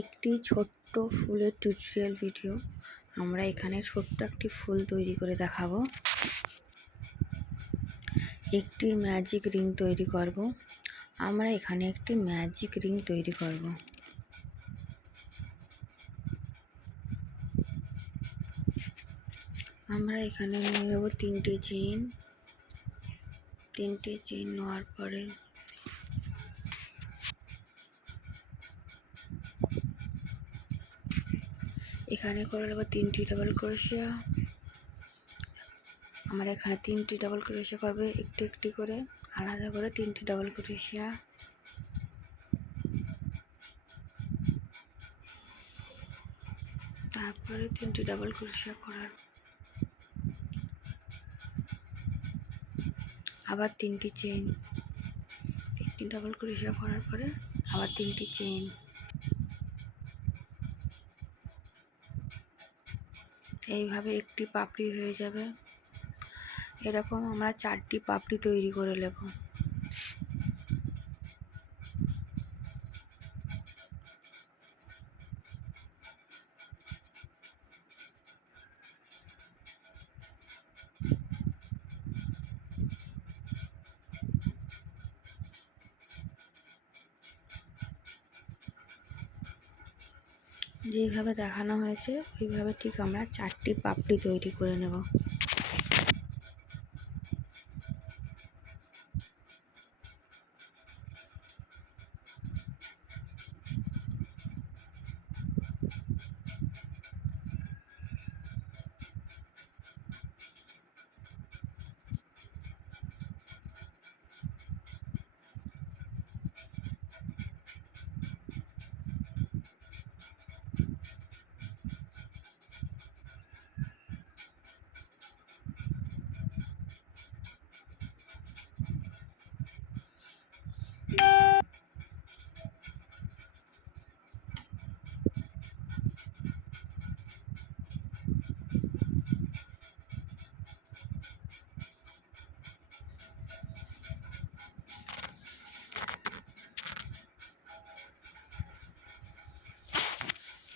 একটি ছোট্ট ফুলের টিউটোরিয়াল ভিডিও। আমরা এখানে ছোট্ট একটি ফুল তৈরি করে দেখাবো। একটি ম্যাজিক রিং তৈরি করব। আমরা এখানে একটি ম্যাজিক রিং তৈরি করব। আমরা এখানে নিয়ে নেব তিনটে চেইন নেওয়ার পরে এখানে করে নেব 3টি ডাবল ক্রোশিয়া। আমরা এখানে 3টি ডাবল ক্রোশিয়া করবে, একটি একটি করে আলাদা করে 3টি ডাবল ক্রোশিয়া। তারপরে 3টি ডাবল ক্রোশিয়া করার আবার 3টি চেইন, 3টি ডাবল ক্রোশিয়া করার পরে আবার 3টি চেইন। এইভাবে একটি পাপড়ি হয়ে যাবে। এরকম আমরা 4টি পাপড়ি তৈরি করে নেব। যেভাবে দেখানো হয়েছে ওইভাবে ঠিক আমরা 4টি পাপড়ি তৈরি করে নেব।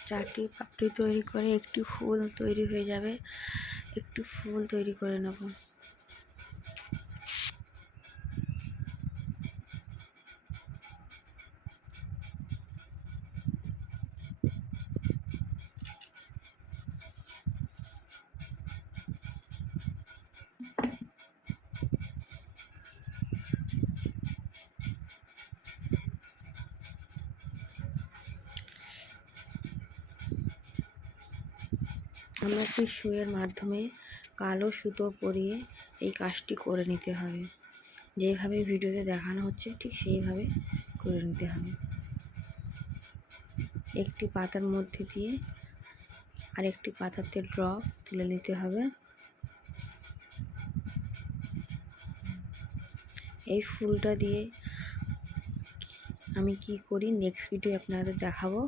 চারটি পাপড়ি তৈরি করে একটি ফুল তৈরি হয়ে যাবে। একটি ফুল তৈরি করে নেব। আমরা একটি সুইয়ের মাধ্যমে কালো সুতো পরিয়ে এই কাজটি করে নিতে হবে। যেভাবে ভিডিওতে দেখানো হচ্ছে ঠিক সেইভাবে করে নিতে হবে। একটি পাতার মধ্যে দিয়ে আরেকটি পাতাতে ড্রপ তুলে নিতে হবে। এই ফুলটা দিয়ে আমি কি করি নেক্সট ভিডিও আপনাদের দেখাবো।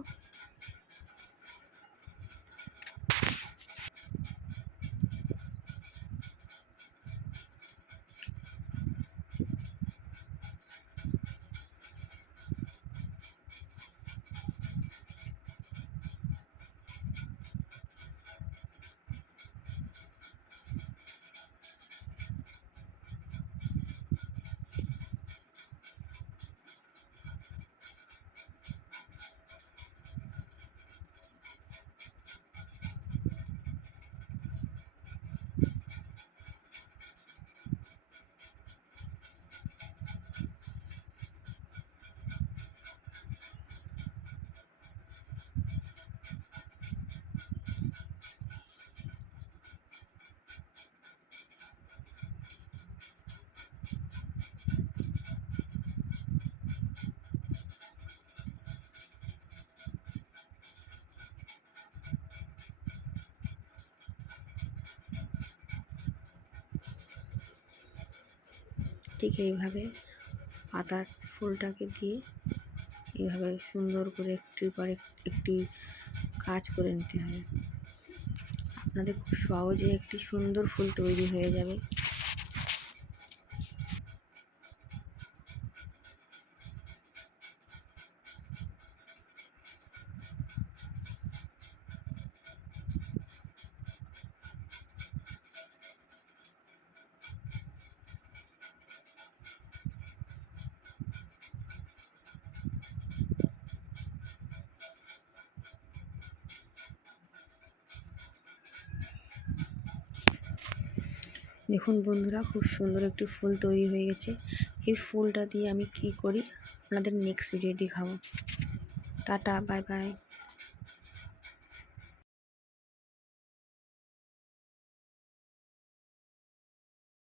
ঠিক এইভাবে পাতার ফুলটাকে দিয়ে এইভাবে সুন্দর করে একটির পর একটি কাজ করে নিতে হবে। আপনাদের খুব সহজে একটি সুন্দর ফুল তৈরি হয়ে যাবে। দেখুন বন্ধুরা, খুব সুন্দর একটি ফুল তৈরি হয়ে গেছে। এই ফুলটা দিয়ে আমি কি করি আপনাদের নেক্সট ভিডিও দেখাবো। Tata, bye bye.